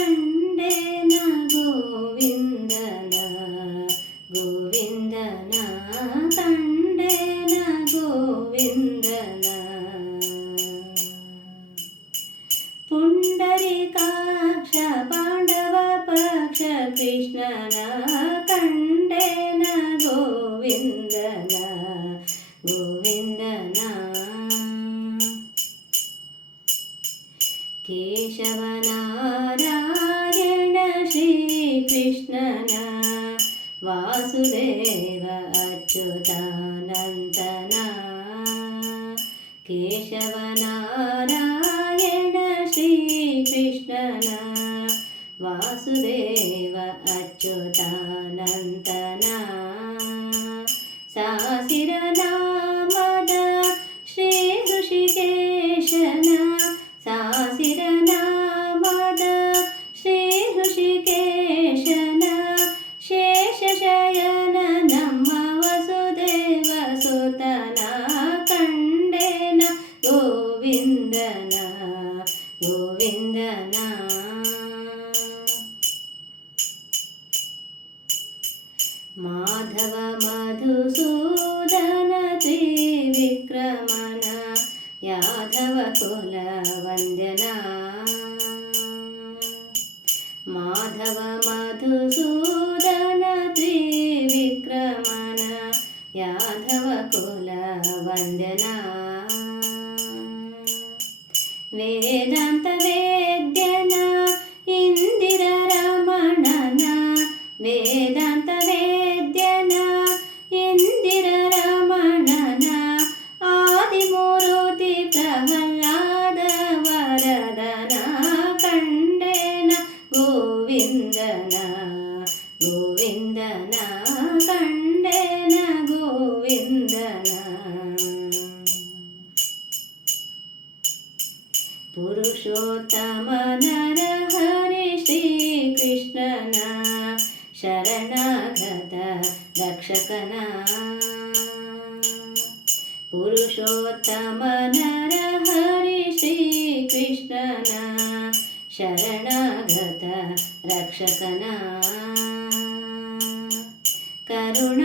ಕಂಡೇನ ಗೋವಿಂದನ ಗೋವಿಂದನ ಕಂಡೇನ ಗೋವಿಂದನ ಪುಂಡರಿಕಾಕ್ಷ ಪಾಂಡವ ಪಕ್ಷ ಕೃಷ್ಣನ ಕಂಡೇನ ಗೋವಿಂದನ ಗೋವಿಂದನ ಕೇಶವನಾರಾಯಣ నందన కేశవనారాయణ శ్రీకృష్ణన వాసుదేవ माधव मधुसूदन त्रिविक्रमण यादव कुलवन्दना माधव मधुसूदन त्रिविक्रमण यादव कुलवन्दना वेदान्त वेद्यना इन्दिररमणना वेद पुरुषोत्तम नर हरे श्रीकृष्णना शरणागत रक्षकना पुरुषोत्तम नर हरे श्रीकृष्णना शरणागत रक्षकना करुण